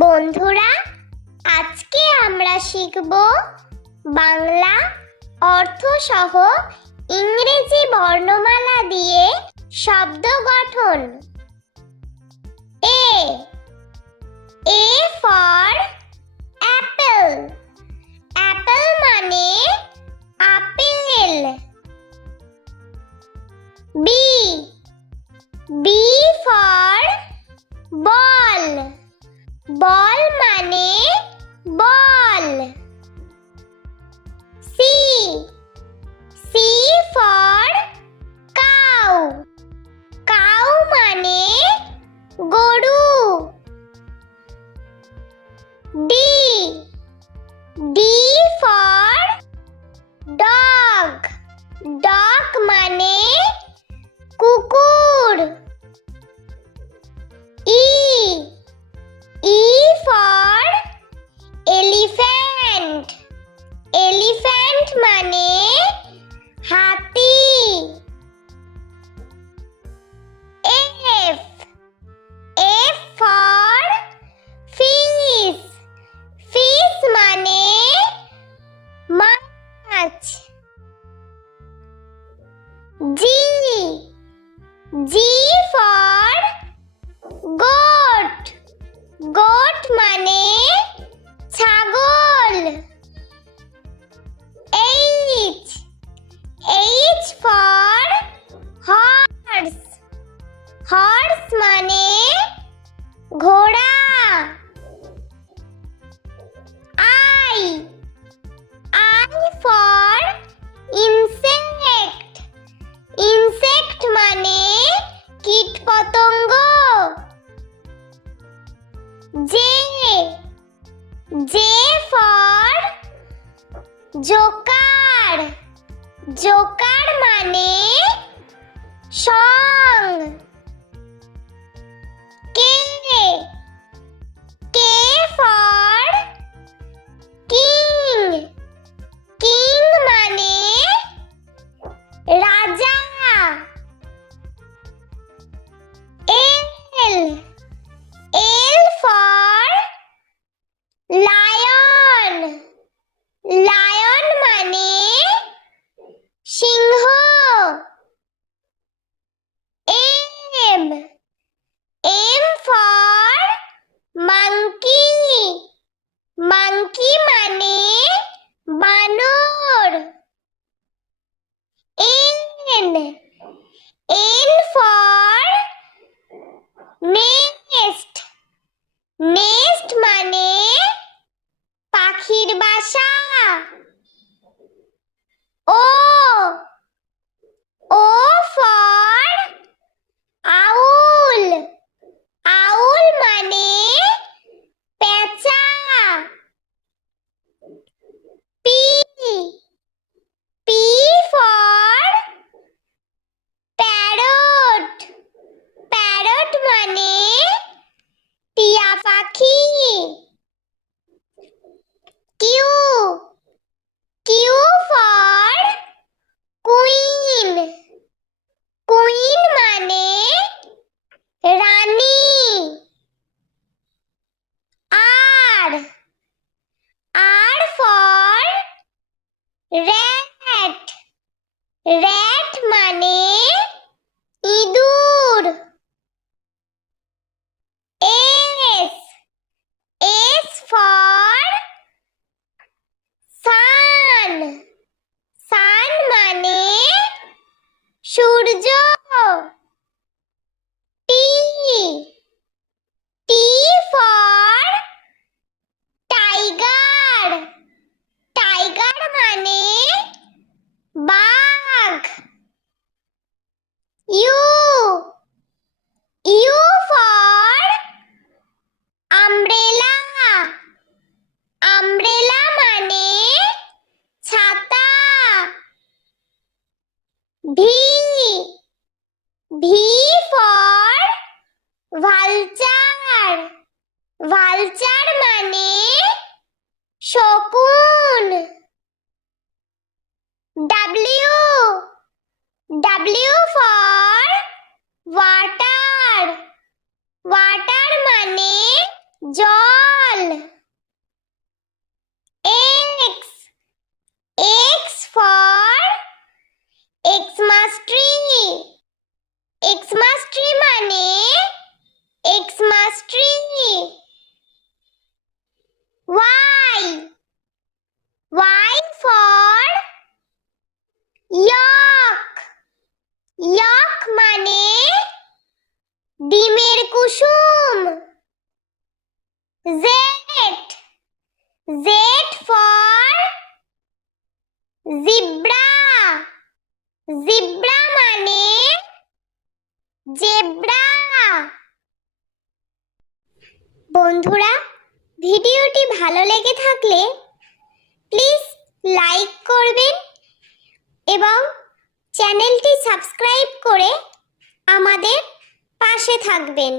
বন্ধুরা, আজকে আমরা শিখব বাংলা অর্থসহ ইংরেজি বর্ণমালা দিয়ে শব্দ গঠন। A for apple. অ্যাপেল মানে আপেল। B for ball. বল মানে বল। C for cow. কাউ মানে গরু। D for dog. ডগ মানে কুকুর। E for elephant. এলিফ্যান্ট মানে হাতি। F for fish. ফিশ মানে মাছ। G for goat. গোট মানে ছাগল। H for horse. হর্স মানে ঘোড়া। I for insect. ইনসেক্ট মানে কীটপতঙ্গ। J for joker. জোকার মানে সং। K for king. কিং মানে রাজা। L for lion. লায়ন মানে সিংহ। M for monkey. মাঙ্কি মানে বানর। N for nest. নেস্ট মানে পাখির বাসা। ও ফর আউল। আউল মানে পেঁচা। P for parrot. প্যারট মানে টিয়া পাখি। Q for queen. কুইন মানে রানী। R for rat. র‍্যাট মানে ইঁদুর। S for sun. সান মানে সূর্য। T for tiger. টাইগার মানে বাঘ। You for umbrella. আমব্রেলা মানে ছাতা। V for vulture. ভালচার মানে শকুন। W for water. ওয়াটার মানে জল। ডিমের কুসুম। Z, Z for zebra. Zebra মানে জেব্রা। বন্ধুরা, ভিডিওটি ভালো লেগে থাকলে প্লিজ লাইক করবেন এবং চ্যানেলটি সাবস্ক্রাইব করে আমাদের পাশে থাকবেন।